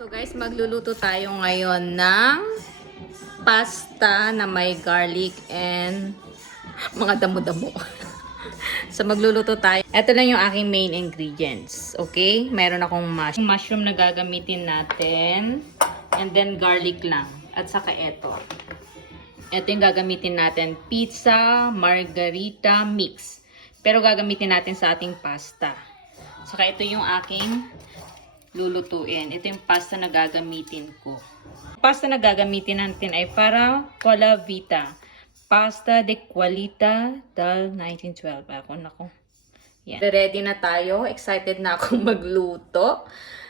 So guys, magluluto tayo ngayon ng pasta na may garlic and mga damo-damo. so magluluto tayo. Ito lang yung aking main ingredients. Okay? Meron akong mushroom. Mushroom na gagamitin natin. And then garlic lang. At saka ito. Ito yung gagamitin natin. Pizza margarita mix. Pero gagamitin natin sa ating pasta. Saka ito yung aking lulutuin. Ito yung pasta na gagamitin ko. Pasta na gagamitin natin ay para Cola Vita. Pasta de Qualita del 1912. Ako, nako. Yan. Ready na tayo. Excited na akong magluto.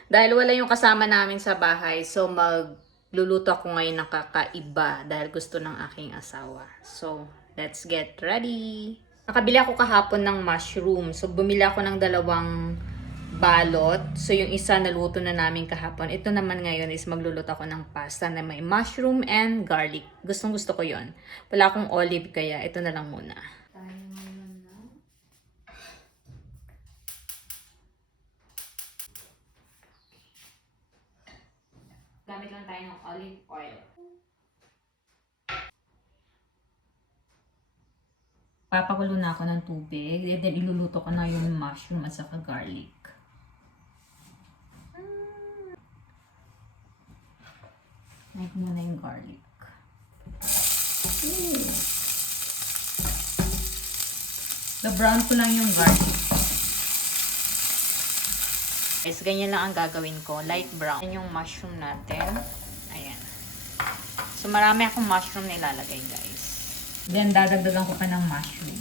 Dahil wala yung kasama namin sa bahay. So, magluluto ako ngayon ng kakaiba. Dahil gusto ng aking asawa. So, let's get ready. Nakabili ako kahapon ng mushroom. So, bumili ako ng dalawang balot. So, yung isa naluto na namin kahapon. Ito naman ngayon is magluluto ako ng pasta na may mushroom and garlic. Gustong gusto ko yon. Wala akong olive kaya ito na lang muna. Gamit lang tayo ng olive oil. Papakulo na ako ng tubig. And then, iluluto ko na yung mushroom at saka garlic. Ko muna yung garlic. Na-brown ko lang yung garlic. Guys, ganyan lang ang gagawin ko. Light brown. Yan yung mushroom natin. Ayan. So, marami akong mushroom na ilalagay, guys. Then, dadagdagan ko pa ng mushroom.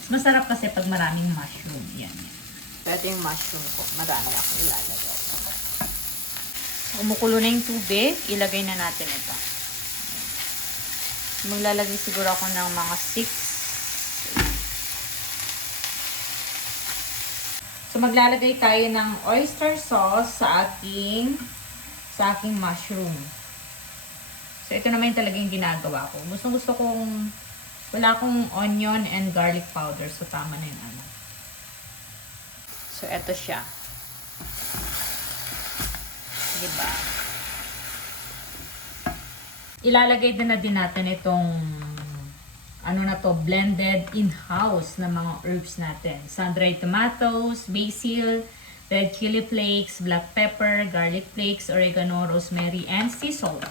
Mas masarap kasi pag maraming mushroom. Yan, yan. Ito yung mushroom ko. Marami akong ilalagay. Umukulo na yung tubig. Ilagay na natin ito. Maglalagay siguro ako ng mga 6 So maglalagay tayo ng oyster sauce sa aking sa aking mushroom. So ito naman yung talagang ginagawa ko. Gusto gusto kong wala akong onion and garlic powder. So tama na yung ano. So ito siya. Diba? Ilalagay din na din natin itong ano na to, blended in-house na mga herbs natin. Sun-dried tomatoes, basil, red chili flakes, black pepper, garlic flakes, oregano, rosemary, and sea salt.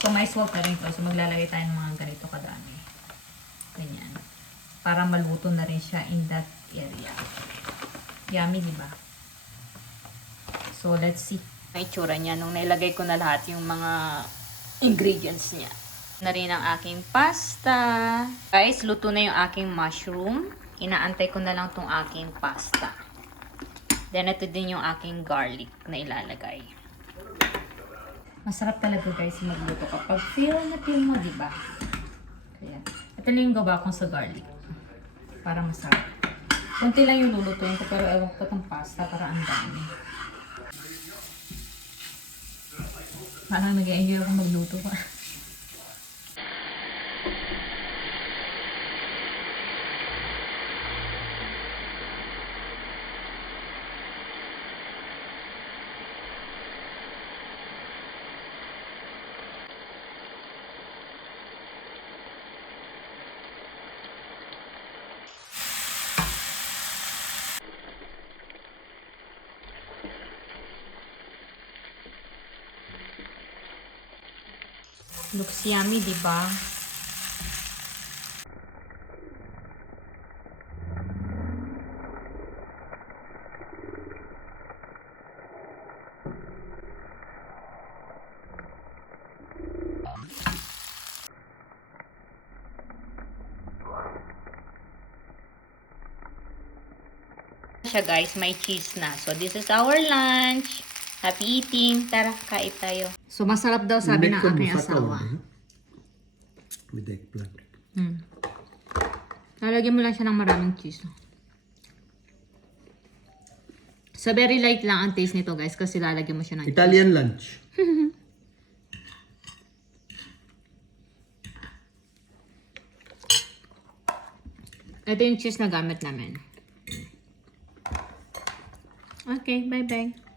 So, may salt na rin to. So, maglalagay tayo ng mga ganito kadami. Ganyan. Para maluto na rin siya in that area. Yummy, di ba? So, let's see. May itsura niya nung nailagay ko na lahat yung mga ingredients niya na rin ang aking pasta. Guys, luto na yung aking mushroom. Inaantay ko na lang tong aking pasta. Then, ito din yung aking garlic na ilalagay. Masarap talaga guys magluto kapag feel na feel mo, di ba? Kaya, ito na yung gawa kong sa garlic. Para masarap. Kunti lang yung lulutuin ko, pero ewan ko itong pasta para ang dami. Parang nag-enjoy ako magluto pa. Looks yummy, di ba? siya guys, may cheese na. So, this is our lunch. Happy eating. Tara, kain tayo. So, masarap daw sabi ng aking asawa. With eggplant. Hmm. Lalagyan mo lang siya ng maraming cheese. So, very light lang ang taste nito guys kasi lalagyan mo siya ng cheese. Italian lunch. Ito yung cheese na gamit namin. Okay, bye-bye.